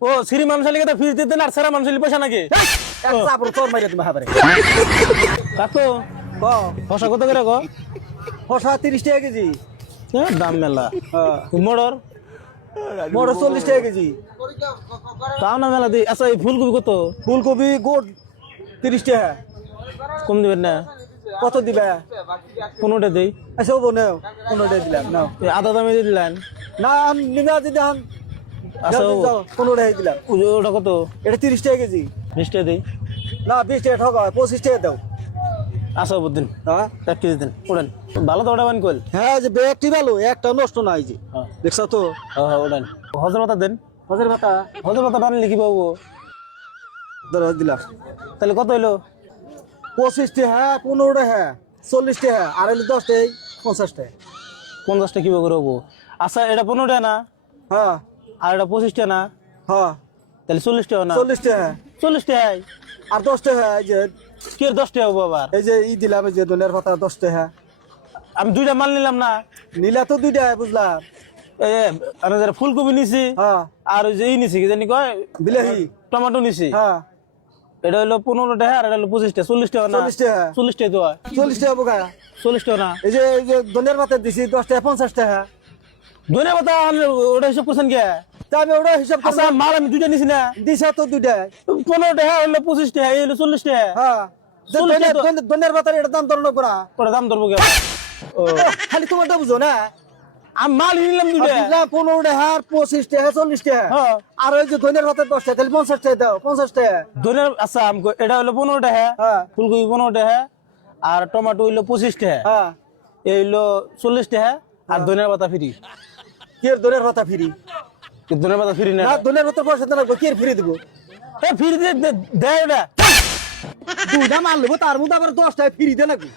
ও সিরি মানুষ লিগে ফিস দিতে না আর সারা মানুষ পয়সা নাকি এক চাপড় তোর মাইরে তুমি হাবারে কাকু ক ফসা কত করে গো ফসা 30 টাকা কেজি দাম মেলা হ্যাঁ মোড়র মোর 40 টাকা কেজি তাও না মেলা দি আচ্ছা এই ফুলকপি কত ফুলকপি গোট 30 টাকা কম দিবেন না কত দিবে 15টা দেই আচ্ছা ও নাও 15 টাকা দিলাম নাও এই আধা দামে দিয়ে দিলেন না আমি নিনা যদি আন আচ্ছা আচ্ছা 15 টাকা দিলাম ওটা কত এটা 30 টাকা কেজি 20টা দেই না 20 টাকা ঠকা 25 টাকা দাও আচ্ছা বুদিন হ্যাঁ 1 কেজি দেন ওড়েন ভালো তো ওটা বান কল হ্যাঁ যে ব্যাগটি ভালো একটা নষ্ট নাই যে হ্যাঁ দেখছ তো হ্যাঁ ওড়েন হজর পাতা দেন হাজার কথা হজর পাতা বান লিখি পাবো ধরো দিলাম তাহলে কত হইলো 25 টাকা 15 টাকা 40 টাকা আর 10 টাকা 50 টাকা 50টা কিভাবে করবো আচ্ছা এটা 15টা না হ্যাঁ আর এটা 25টা না হ্যাঁ তাহলে 40টা না 40 টাকা 40টাই আর 10 টাকা এই যে কি 10টা হবো আবার এই যে দিলাম এই যে ধনের পাতা 10 টাকা আমি দুইটা মাল নিলাম না নিলা তো 2 টাকা বুঝলাম এই আমি যারা ফুলকপি নিছি হ্যাঁ আর ওই যে নিছি কি জানি কয় বিলাহি টমেটো নিছি হ্যাঁ এটা হলো 15 টাকা আর এটা হলো 25টা 40 টাকা না 40 টাকা 40 টাকা তো হয় 40 টাকা বোকা 40 টাকা না এই যে ধনের পাতা দিছি 10 টাকা 50 টাকা ধনে পাতা ওটা হিসাব করছেন কে তা আমি ওটা হিসাব আচ্ছা করলাম মাল আমি দুইটা নিছি না দিছা তো 2 টাকা 15 টাকা হলো 25 টাকা এই হলো 40 টাকা হ্যাঁ ধনের পাতার এটা দাম ধরনো করা ওটা দাম ধরবো কে ও খালি তোমারটা বুঝো না আমি মাল নিলাম দুইটা 15 টাকা 25 টাকা 40 টাকা হ্যাঁ আর ওই যে ধনের পাতা 10 টাকা তাহলে 50 টাকা দাও 50 টাকা ধনে আচ্ছা আমকো এটা হলো 15 টাকা হ্যাঁ ফুলকপি 15 টাকা আর টমেটো হইলো 25 টাকা হ্যাঁ এই হইলো 40 টাকা আর ধনের পাতা ফ্রি কি এর ধনের পাতা ফ্রি ধনের পাতা ফ্রি না না ধনের পাতা পয়সা দেনা কি এর ফ্রি দিব এ ফ্রি দে দে এটা দুইটা মাল নেবো তার মধ্যে আবার 10 টাকা ফ্রি দে নাকি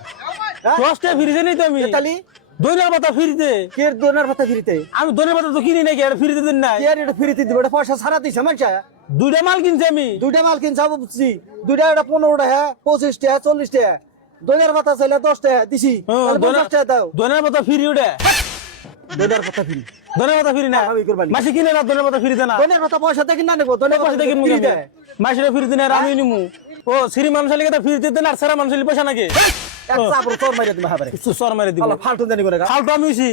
10 টাকা ফ্রি দেনি তো আমি তাহলে ধনের পাতা ফ্রি দে কি এর ধনের পাতা ফ্রিতে আমি ধনের পাতা তো কিনি নাকি আর ফ্রি দেন না কি এর এটা ফ্রিতে দিব এটা পয়সা ছাড়া দিছে মানুষা দুইটা মাল কিনছি আমি দুইটা মাল কিনছ বুঝছি দুইটা এটা 15 টাকা 25 টাকা 40 টাকা ধনের পাতা চাইলে 10 টাকা দিছি তাহলে 50 টাকা দাও ধনের পাতা ফ্রি ওটা ধনের পাতা ফ্রি ধনের পাতা ফ্রি না আমি করবানি মাসে কিনে না ধনের পাতা ফ্রি দে না ধনের পাতা পয়সা দেখি না নেবো ধনের পয়সা পাতা দেখে ফ্রি দেয় মাসে ফ্রি দিন আর আমি নিমু ও সিরি মানুষ লিগে ফ্রি দিতে না আর সারা মানুষ পয়সা নাকি এক চাপড় তোর মাইরে তুমি হাবারে সর মারি দিব ফালতু জানি করে ফালতু আমি হইছি